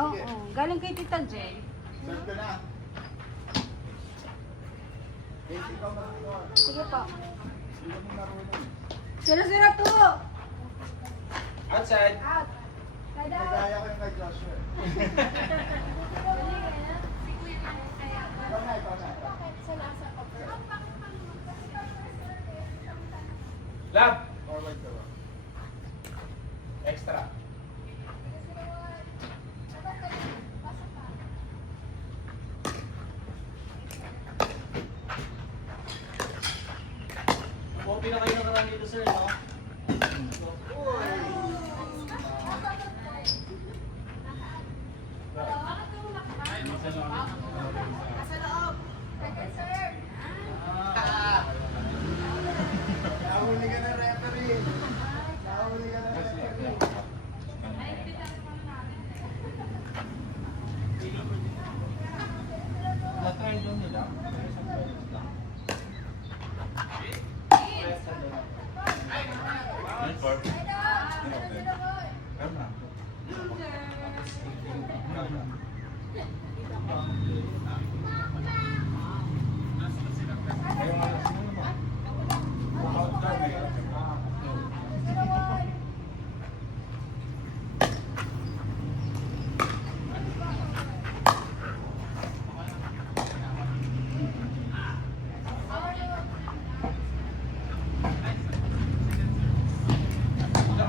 Oo, galing kay Tita Jen. Serve ka na. Ikaw mag-score. Sige po. Hindi mo marunong. 0-0-2. Outside. Out. Side out. Nagaya ko yung kay Joshua. Ikaw na, ikaw na. Lab. Forward ka ba? Extra. Copy na kayo nakaraan dito, sir, no? Nahuli ka na referee. Nahuli ka na referee. Na-try doon nila.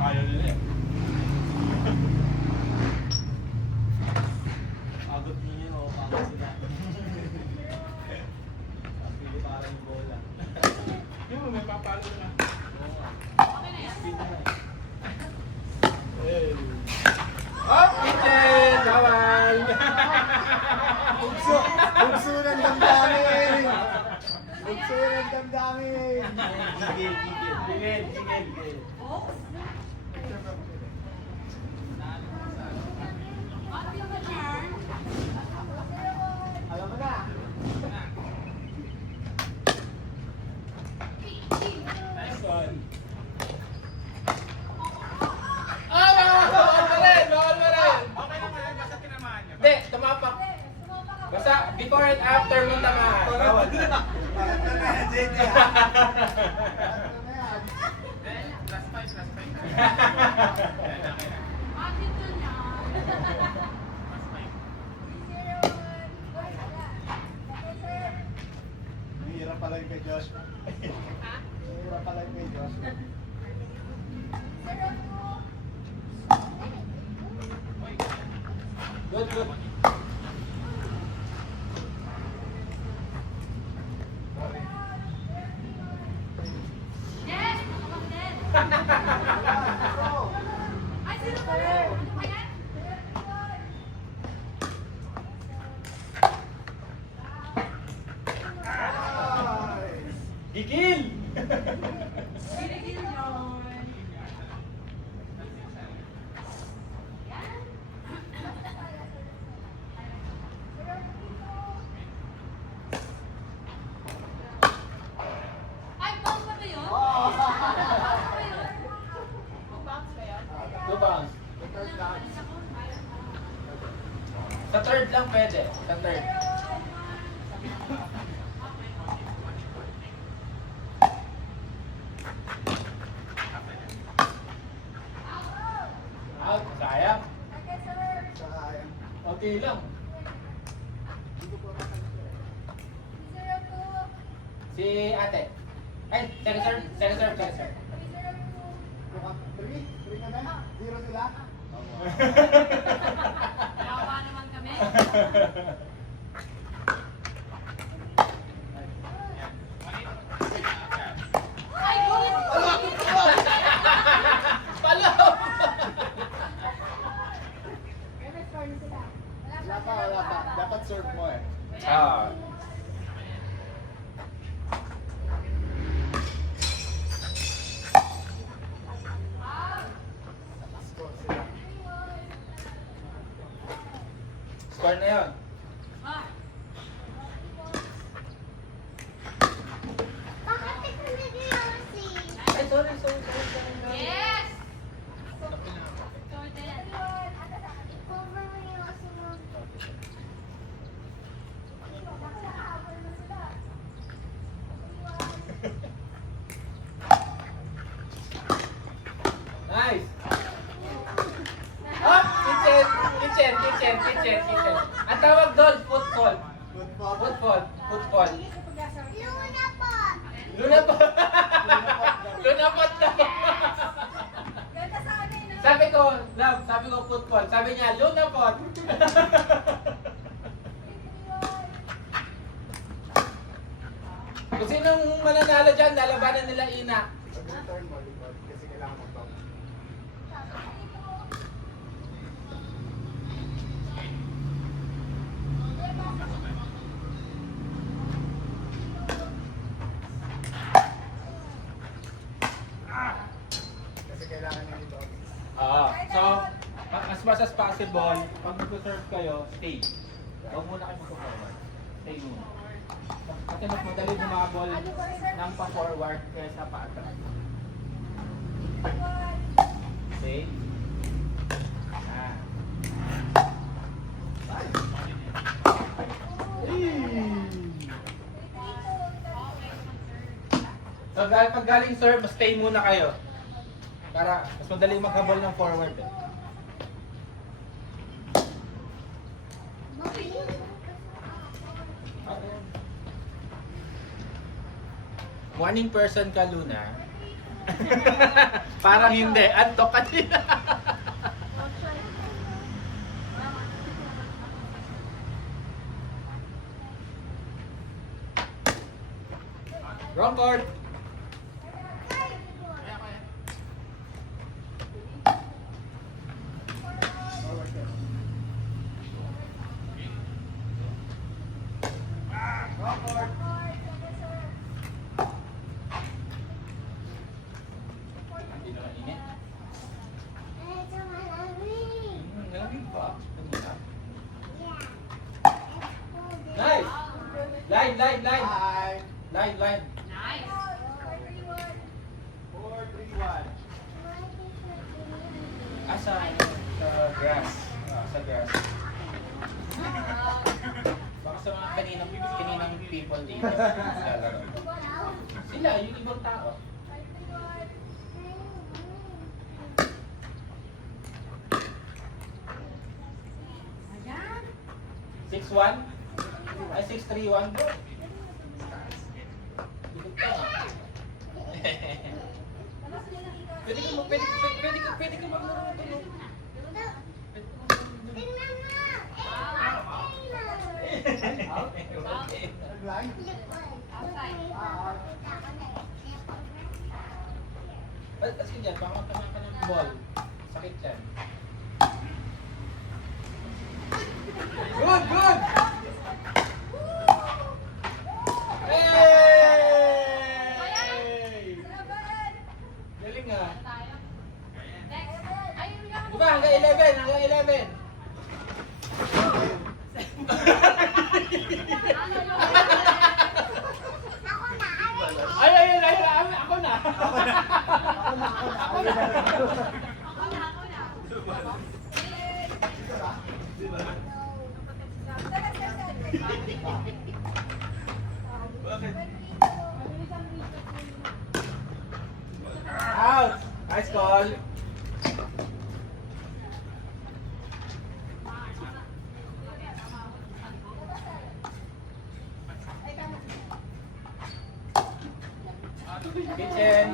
Ayaw nila eh. Pagod niyo yun, o pagod sila. Pili parang yung bola. Yung may papalo na. Speed na eh. Oh, Kitchen! Bawal! Bugso! Bugso ng damdamin! Bugso ng damdamin! Gigil, gigil. Gigil, gigil, gigil. Alam mo na! Nice one. Ah! Bawal pa rin! Bawal pa rin! Okay naman yan, basta tinamaan niya. Hindi, tumapak. Basta before and after mo tamaan. Bawal. Bakit ka na yan, JJ? Bakit ka na yan? Last five. Mahirap pala yung kay Joshua. Mahirap pala yung kay Joshua. Good, good. Gigil! Two bounce. Sa third lang pwede. Sa third. Out. Sayang. Sayang. Okay lang. Si ate. Ay, second serve. Second serve. Second serve. 3 ka na? 0 sila? Kawawa naman kami. Ay, gulit! Palaw! Wala pa. Dapat serve mo eh. Ah. Score sila. Score na yun. Ah, Ay, sorry. yes! Sorted. kitchen. Ang tawag doon, football. Football. Football. Luna po. Luna pot daw. Ganda sa amin, no? Sabi ko football. Sabi niya, Luna pot. Kung sinong mananalo dyan, lalabanan nila Ina. Pag-return mo, likod. Kasi kailangan mag-back. Kasi kailangan nyo ito. Oo. So, as much as possible, pag mag-serve kayo, stay. Huwag muna kayo mag-forward. Stay muna. Kasi mas madali humabol ng pa-forward kaysa pa-atras. Okay? Ah. So, pag galing serve, stay muna kayo. Para mas madali maghabol ng forward. Eh. Morning person ka, Luna. Parang hindi. Antok ka din. Wrong court. Hindi na mainit. Lamig ba? Nice! Line. Hi! Line. Nice. 4-3-1. Sa grass. Sa grass. Baka sa mga kaninang people dito. Lalaro. Sila, yung ibang tao. Ayan. 6-1? Ay, 6-3-1 bro. Likod ka. Pwede ka maglaro ng tulong. Okay. Nag-line? Tapos ka dyan, baka magtama ka ng ball. Sakit yan. Good! Hey! Galing nga. Tayo. Next. Ay, Diba, hanggang 11. Ay, ako na. Out! Nice call. Kitchen.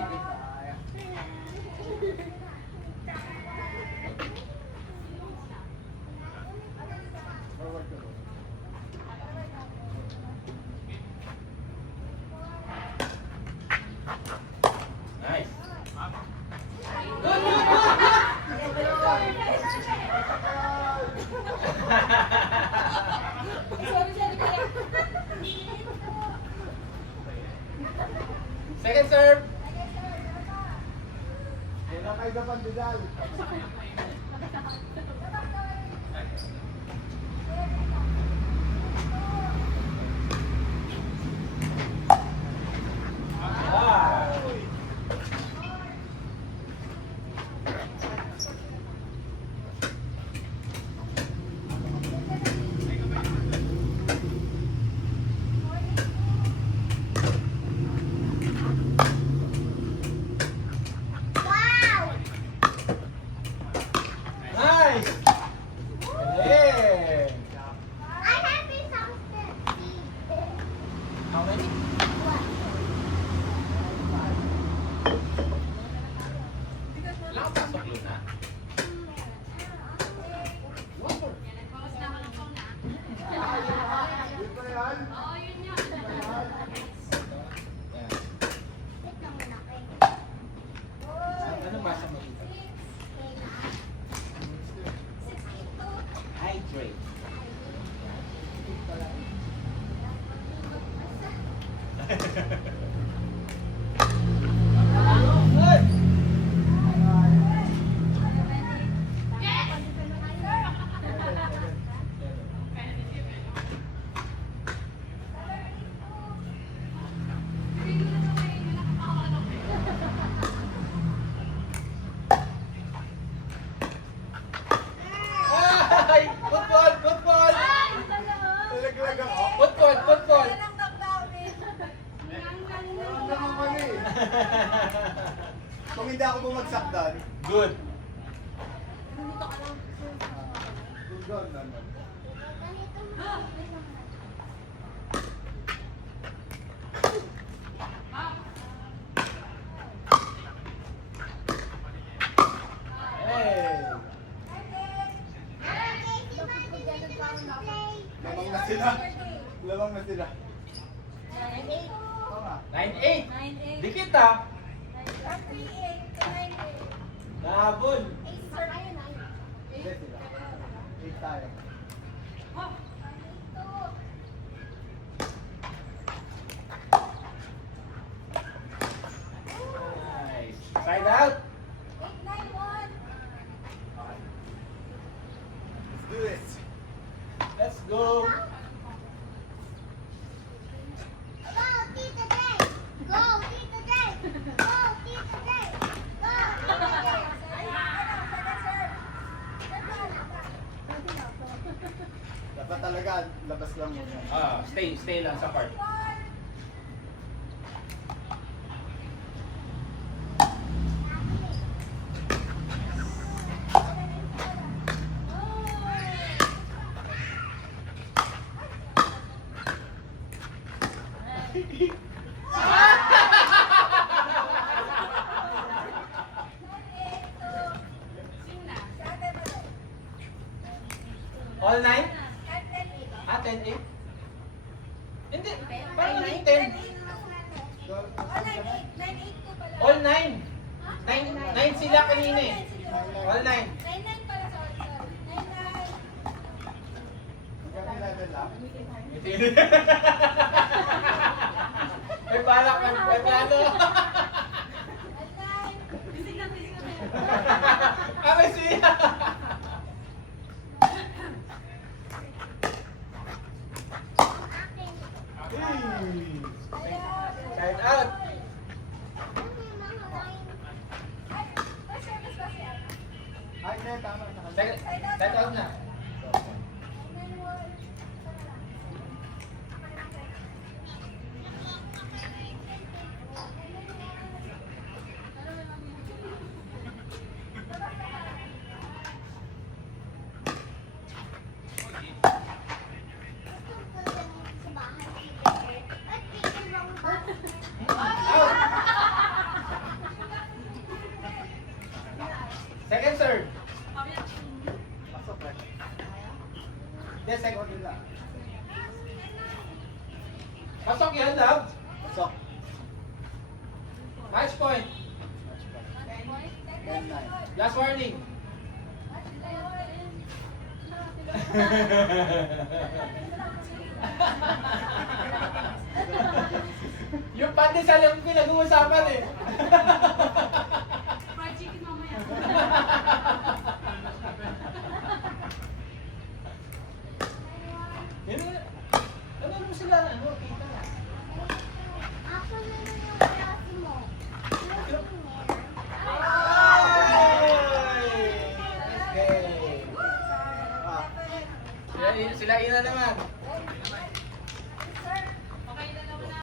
Nice. Second serve. Yan ang kayo dapat Vidal. Ah. Nice! hydrate. Ay! Football! Football! Nalaglag ako. Football! Football! Yan ang damdamin. Ano naman mali eh. Kung hindi ako bumagsak doon. Good. Doon, doon. Hey! Lamang na sila. Lamang na sila. Oo nga. 9-8. 9-8. Dikit ah. 3-8 to 9-8. Nahabol. Hindi sila. 8 tayo. Nice. Side out. 8-9-1. Let's do this. Let's go. Dapat talaga, labas lang muna. Stay lang sa part. All 9? Ah, 10-8? Hindi. Parang 10. All 9. 9 sila kanina eh. All 9. 9-9 pala, sorry. 9-9. Magkano level lang? May balak ka. May plano. 9-9. Ah, may siya. Side out. Ay, hindi, tama. Side out na. Second serve. Pasok eh. Yes, second. Second nila. Pasok yan, love. Pasok. Match point. 10-9. Last warning. Yung pandesal yung pinag-uusapan eh. Fried chicken mamaya. Yun na. Ano mo sila? Ano? Kita na. Ay! Let's go. Sila ina naman.